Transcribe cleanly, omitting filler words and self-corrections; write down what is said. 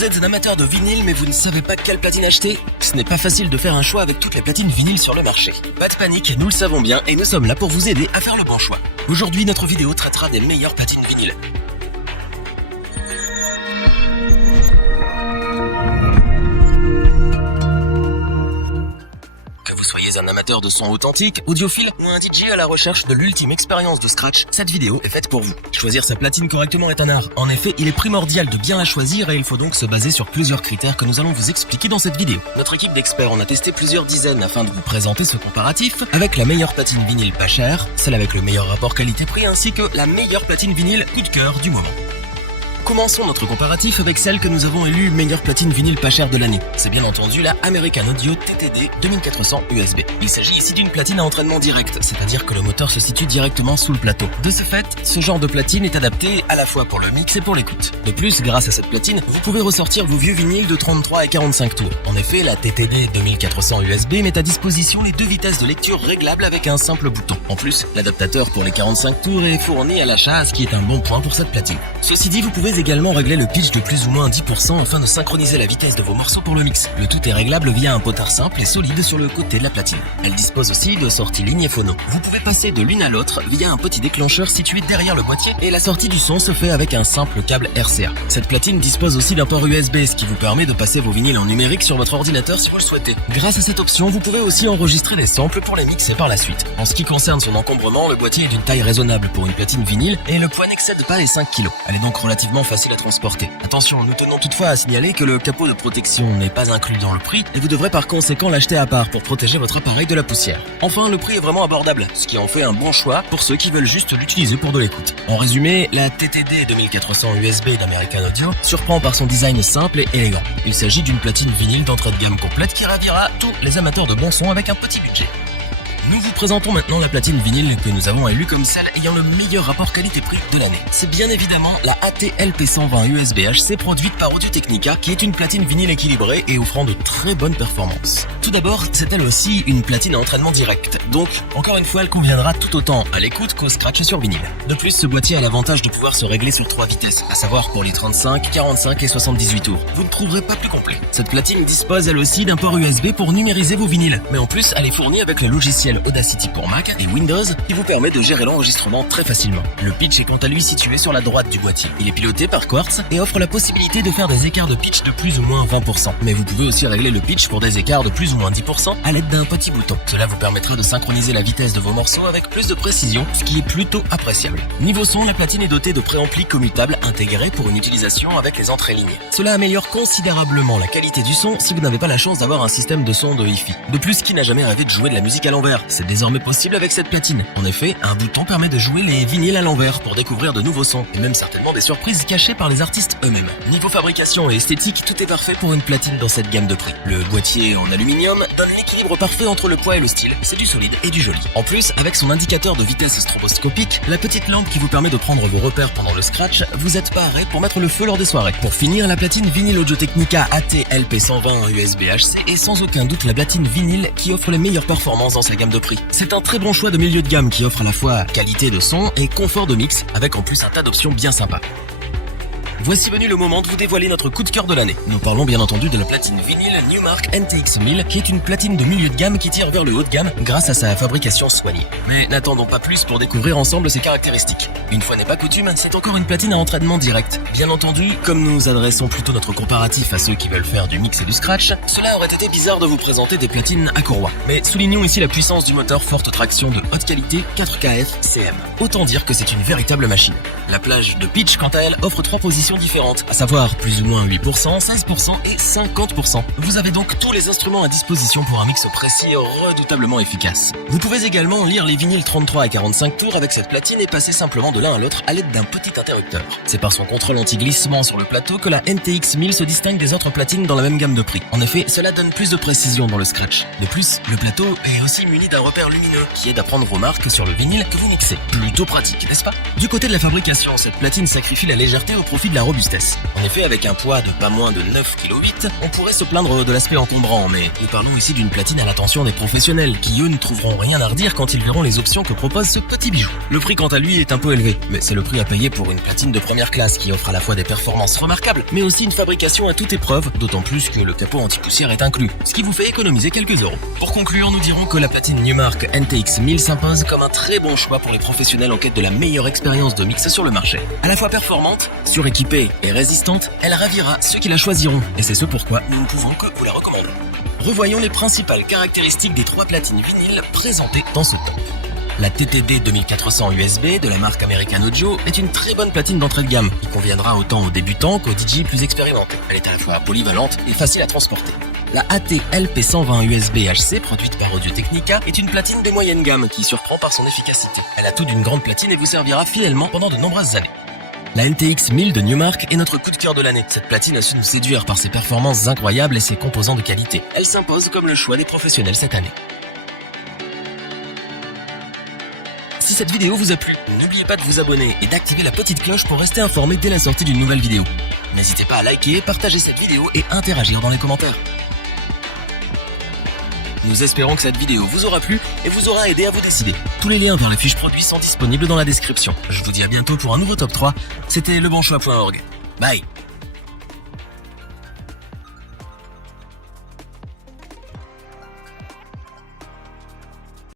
Vous êtes un amateur de vinyle mais vous ne savez pas quelle platine acheter? Ce n'est pas facile de faire un choix avec toutes les platines vinyles sur le marché. Pas de panique, nous le savons bien et nous sommes là pour vous aider à faire le bon choix. Aujourd'hui, notre vidéo traitera des meilleures platines vinyles. Que vous soyez un amateur de son authentique, audiophile ou un DJ à la recherche de l'ultime expérience de scratch, cette vidéo est faite pour vous. Choisir sa platine correctement est un art. En effet, il est primordial de bien la choisir et il faut donc se baser sur plusieurs critères que nous allons vous expliquer dans cette vidéo. Notre équipe d'experts en a testé plusieurs dizaines afin de vous présenter ce comparatif avec la meilleure platine vinyle pas chère, celle avec le meilleur rapport qualité-prix ainsi que la meilleure platine vinyle coup de cœur du moment. Commençons notre comparatif avec celle que nous avons élue meilleure platine vinyle pas chère de l'année. C'est bien entendu la American Audio TTD 2400 USB. Il s'agit ici d'une platine à entraînement direct, c'est-à-dire que le moteur se situe directement sous le plateau. De ce fait, ce genre de platine est adapté à la fois pour le mix et pour l'écoute. De plus, grâce à cette platine, vous pouvez ressortir vos vieux vinyles de 33 et 45 tours. En effet, la TTD 2400 USB met à disposition les deux vitesses de lecture réglables avec un simple bouton. En plus, l'adaptateur pour les 45 tours est fourni à l'achat, ce qui est un bon point pour cette platine. Ceci dit, vous pouvez également régler le pitch de plus ou moins 10% afin de synchroniser la vitesse de vos morceaux pour le mix. Le tout est réglable via un potard simple et solide sur le côté de la platine. Elle dispose aussi de sorties ligne et phono. Vous pouvez passer de l'une à l'autre via un petit déclencheur situé derrière le boîtier et la sortie du son se fait avec un simple câble RCA. Cette platine dispose aussi d'un port USB, ce qui vous permet de passer vos vinyles en numérique sur votre ordinateur si vous le souhaitez. Grâce à cette option, vous pouvez aussi enregistrer des samples pour les mixer par la suite. En ce qui concerne son encombrement, le boîtier est d'une taille raisonnable pour une platine vinyle et le poids n'excède pas les 5 kg. Elle est donc relativement facile à transporter. Attention, nous tenons toutefois à signaler que le capot de protection n'est pas inclus dans le prix et vous devrez par conséquent l'acheter à part pour protéger votre appareil de la poussière. Enfin, le prix est vraiment abordable, ce qui en fait un bon choix pour ceux qui veulent juste l'utiliser pour de l'écoute. En résumé, la TTD 2400 USB d'American Audio surprend par son design simple et élégant. Il s'agit d'une platine vinyle d'entrée de gamme complète qui ravira tous les amateurs de bon son avec un petit budget. Nous vous présentons maintenant la platine vinyle que nous avons élue comme celle ayant le meilleur rapport qualité-prix de l'année. C'est bien évidemment la AT-LP120 USB-HC produite par Audio-Technica qui est une platine vinyle équilibrée et offrant de très bonnes performances. Tout d'abord, c'est elle aussi une platine à entraînement direct, donc encore une fois elle conviendra tout autant à l'écoute qu'au scratch sur vinyle. De plus, ce boîtier a l'avantage de pouvoir se régler sur 3 vitesses, à savoir pour les 35, 45 et 78 tours. Vous ne trouverez pas plus complet. Cette platine dispose elle aussi d'un port USB pour numériser vos vinyles, mais en plus elle est fournie avec le logiciel Audacity pour Mac et Windows qui vous permet de gérer l'enregistrement très facilement. Le pitch est quant à lui situé sur la droite du boîtier. Il est piloté par Quartz et offre la possibilité de faire des écarts de pitch de plus ou moins 20%. Mais vous pouvez aussi régler le pitch pour des écarts de plus ou moins 10% à l'aide d'un petit bouton. Cela vous permettra de synchroniser la vitesse de vos morceaux avec plus de précision, ce qui est plutôt appréciable. Niveau son, la platine est dotée de préamplis commutables intégrés pour une utilisation avec les entrées lignes. Cela améliore considérablement la qualité du son si vous n'avez pas la chance d'avoir un système de son de Hi-Fi. De plus, qui n'a jamais rêvé de jouer de la musique à l'envers? C'est désormais possible avec cette platine. En effet, un bouton permet de jouer les vinyles à l'envers pour découvrir de nouveaux sons et même certainement des surprises cachées par les artistes eux-mêmes. Niveau fabrication et esthétique, tout est parfait pour une platine dans cette gamme de prix. Le boîtier en aluminium donne l'équilibre parfait entre le poids et le style. C'est du solide et du joli. En plus, avec son indicateur de vitesse stroboscopique, la petite lampe qui vous permet de prendre vos repères pendant le scratch, vous êtes paré pour mettre le feu lors des soirées. Pour finir, la platine vinyle Audio-Technica AT-LP120 USB-HC est sans aucun doute la platine vinyle qui offre les meilleures performances dans sa gamme de prix. C'est un très bon choix de milieu de gamme qui offre à la fois qualité de son et confort de mix avec en plus un tas d'options bien sympas. Voici venu le moment de vous dévoiler notre coup de cœur de l'année. Nous parlons bien entendu de la platine vinyle Newmark NTX 1000 qui est une platine de milieu de gamme qui tire vers le haut de gamme grâce à sa fabrication soignée. Mais n'attendons pas plus pour découvrir ensemble ses caractéristiques. Une fois n'est pas coutume, c'est encore une platine à entraînement direct. Bien entendu, comme nous adressons plutôt notre comparatif à ceux qui veulent faire du mix et du scratch, cela aurait été bizarre de vous présenter des platines à courroie. Mais soulignons ici la puissance du moteur forte traction de haute qualité 4KF CM. Autant dire que c'est une véritable machine. La plage de pitch, quant à elle, offre 3 positions différentes, à savoir plus ou moins 8%, 16% et 50%. Vous avez donc tous les instruments à disposition pour un mix précis et redoutablement efficace. Vous pouvez également lire les vinyles 33 et 45 tours avec cette platine et passer simplement de l'un à l'autre à l'aide d'un petit interrupteur. C'est par son contrôle anti-glissement sur le plateau que la NTX 1000 se distingue des autres platines dans la même gamme de prix. En effet, cela donne plus de précision dans le scratch. De plus, le plateau est aussi muni d'un repère lumineux qui aide à prendre vos marques sur le vinyle que vous mixez. Plutôt pratique, n'est-ce pas? Du côté de la fabrication, cette platine sacrifie la légèreté au profit de la la robustesse. En effet, avec un poids de pas moins de 9,8 kg, on pourrait se plaindre de l'aspect encombrant, mais nous parlons ici d'une platine à l'attention des professionnels, qui eux ne trouveront rien à redire quand ils verront les options que propose ce petit bijou. Le prix quant à lui est un peu élevé, mais c'est le prix à payer pour une platine de première classe qui offre à la fois des performances remarquables, mais aussi une fabrication à toute épreuve, d'autant plus que le capot anti-poussière est inclus, ce qui vous fait économiser quelques euros. Pour conclure, nous dirons que la platine Newmark NTX 1000 s'impose comme un très bon choix pour les professionnels en quête de la meilleure expérience de mix sur le marché. À la fois performante, suréquipée et résistante, elle ravira ceux qui la choisiront, et c'est ce pourquoi nous ne pouvons que vous la recommander. Revoyons les principales caractéristiques des 3 platines vinyles présentées dans ce top. La TTD 2400 USB de la marque American Audio est une très bonne platine d'entrée de gamme qui conviendra autant aux débutants qu'aux DJ plus expérimentés. Elle est à la fois polyvalente et facile à transporter. La AT-LP120 USB HC produite par Audio-Technica est une platine de moyenne gamme qui surprend par son efficacité. Elle a tout d'une grande platine et vous servira fidèlement pendant de nombreuses années. La NTX 1000 de Newmark est notre coup de cœur de l'année. Cette platine a su nous séduire par ses performances incroyables et ses composants de qualité. Elle s'impose comme le choix des professionnels cette année. Si cette vidéo vous a plu, n'oubliez pas de vous abonner et d'activer la petite cloche pour rester informé dès la sortie d'une nouvelle vidéo. N'hésitez pas à liker, partager cette vidéo et interagir dans les commentaires. Nous espérons que cette vidéo vous aura plu et vous aura aidé à vous décider. Tous les liens vers les fiches produits sont disponibles dans la description. Je vous dis à bientôt pour un nouveau top 3. C'était lebonchoix.org. Bye.